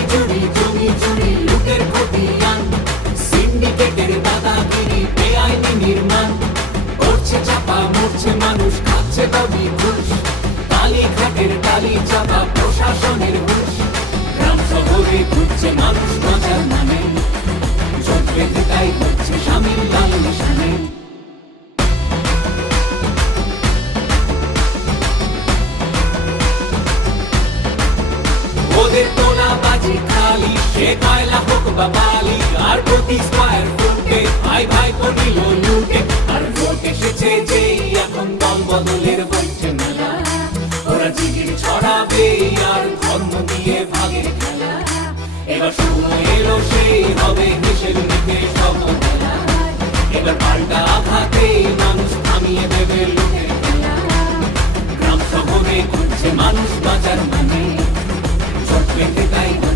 বাড়ি চুরি জমি চুরি লুটের খতিয়ান সিন্ডিকেটের দাদাগিরি বেআইনি নির্মাণ করছে চাপা মরছে মানুষ খাচ্ছে দাবি ঘুষ কালীঘাটের টালি চাপা প্রশাসনের হুঁশ গ্রাম শহরে ঘুরছে মানুষ বাঁচার নামে জোট বেঁধে তাই হচ্ছে শামিল লাল নিশানে ওদের তোলাবাজি খালি সে কয়লা হোক বা বালি আর প্রতি স্কয়ার ফুটে ভাই ভাই পড়িল লুটে আর ভোট এসেছে যেই এখন দল বদলের বইছে মেলা ওরা জিগির ছড়াবে আর ধর্ম দিয়ে ভাগের খেলা এবার সময় এলো সেই হবে দেশের নিতে সব খেলা এবার পাল্টা আঘাতে মানুষ থামিয়ে দেবে লুটের খেলা গ্রাম শহরে ঘুরছে মানুষ বাঁচার মানে